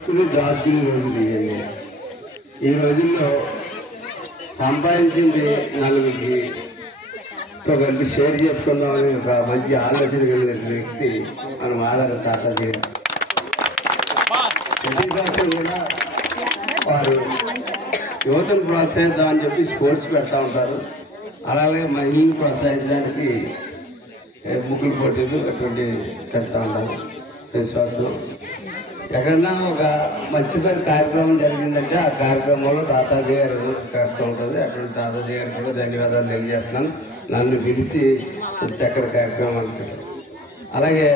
దాచుకునే రోజులు ఇవన్నీ. ఈ రోజుల్లో సంపాదించింది నలుగురికి ఒకరికి షేర్ చేసుకుందామని ఒక మంచి ఆలోచన కలిగిన వ్యక్తి మన మాదార తాతాజీ గారు. ప్రతి సంవత్సరం కూడా వారు యువతను ప్రోత్సహిద్దామని చెప్పి స్పోర్ట్స్ పెడతా ఉంటారు. అలాగే మహిళలను ప్రోత్సహించడానికి ముగ్గులు పోటీలు అటువంటి పెడతా ఉంటారు. ప్రతి సంవత్సరం ఎక్కడన్నా ఒక మంచి పేరు కార్యక్రమం జరిగిందంటే ఆ కార్యక్రమంలో తాతాజీ గారు కష్టం ఉంటుంది. అటువంటి తాతాజీ గారికి కూడా ధన్యవాదాలు తెలియజేస్తున్నాను. నన్ను పిలిచి చక్కటి కార్యక్రమానికి అలాగే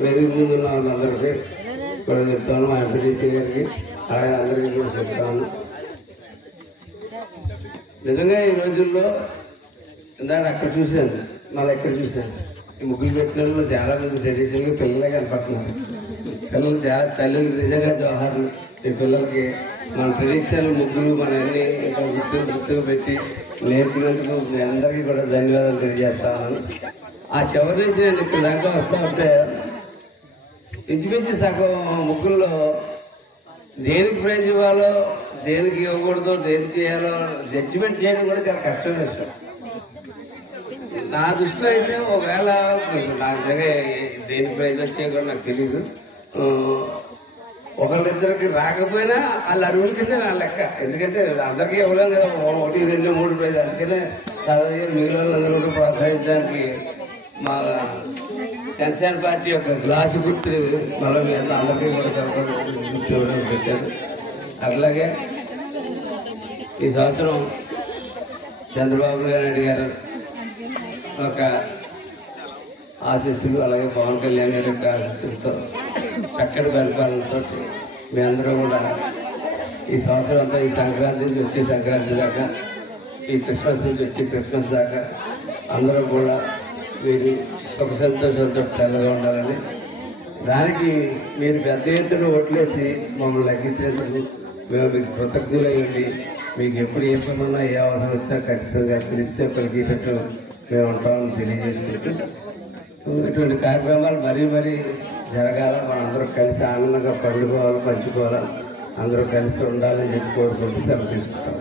వేదిక ముందు ఉన్న వాళ్ళందరికీ కూడా చెప్తాను. మా ఎంపీటీసీ గారికి అలాగే అందరికీ కూడా చెప్తాను. నిజంగా ఈ రోజుల్లో ఇందాక అక్కడ చూశాను, మళ్ళీ ఎక్కడ చూశాను, ఈ ముగ్గులు పెట్టిన వాళ్ళు చాలా మంది ట్రెడిషనల్గా పిల్లలే కనపడుతున్నారు. పిల్లలు చాలా తల్లులు నిజంగా జోహార్లు. ఈ పిల్లలకి మన ట్రెడిషనల్ ముగ్గులు మన అన్ని గుర్తుగా పెట్టి నేర్పినందుకు మీ అందరికీ కూడా ధన్యవాదాలు తెలియజేస్తా ఉన్నాను. ఆ చివరి నుంచి నేను ఇక్కడ దాకా వస్తా ఉంటే ఇంచుమించు సగం ముగ్గుల్లో దేనికి ప్రైజ్ ఇవ్వాలో, దేనికి ఇవ్వకూడదో, దేనికి చేయాలో జడ్జిమెంట్ చేయడం కూడా చాలా కష్టం ఇష్టం. నా దృష్టిలో అయితే ఒకవేళ నాకు దగ్గర దేని ప్రైజ్ వచ్చాయో కూడా నాకు తెలీదు. ఒకళ్ళిద్దరికి రాకపోయినా వాళ్ళ అరువుల కింద నా లెక్క. ఎందుకంటే అందరికీ ఇవ్వలేం కదా, 1, 2, 3 ప్రైజ్. అందుకనే మిగిలిన వాళ్ళందరూ కూడా ప్రోత్సహించడానికి మా జనసేన పార్టీ యొక్క గ్లాసు గుర్తు మళ్ళీ మీద అందరికీ కూడా పెట్టారు. అట్లాగే ఈ సంవత్సరం చంద్రబాబు నాయుడు గారు ఒక ఆశీస్సులు, అలాగే పవన్ కళ్యాణ్ గారి యొక్క ఆశీస్సులతో చక్కటి పరిపాలనతో మీ అందరూ కూడా ఈ సంవత్సరం అంతా, ఈ సంక్రాంతి నుంచి వచ్చే సంక్రాంతి దాకా, ఈ క్రిస్మస్ నుంచి వచ్చే క్రిస్మస్ దాకా అందరూ కూడా మీరు సుఖ సంతోషంతో చల్లగా ఉండాలని, దానికి మీరు పెద్ద ఎత్తున ఓట్లేసి మమ్మల్ని లెక్కించేందుకు మేము మీకు కృతజ్ఞులయ్యండి. మీకు ఎప్పుడు ఏ పనున్నా ఏ అవసరం వచ్చినా ఖచ్చితంగా పిలిస్తే పలికేటట్టు మేము ఉంటామని తెలియజేసుకుంటూ ఇటువంటి కార్యక్రమాలు మరీ జరగాల, మనందరూ కలిసి ఆనందంగా పండుకోవాలి, పంచుకోవాలి, అందరూ కలిసి ఉండాలని చెప్పి కోరుకుంటూ సెలవు తీసుకుంటాం.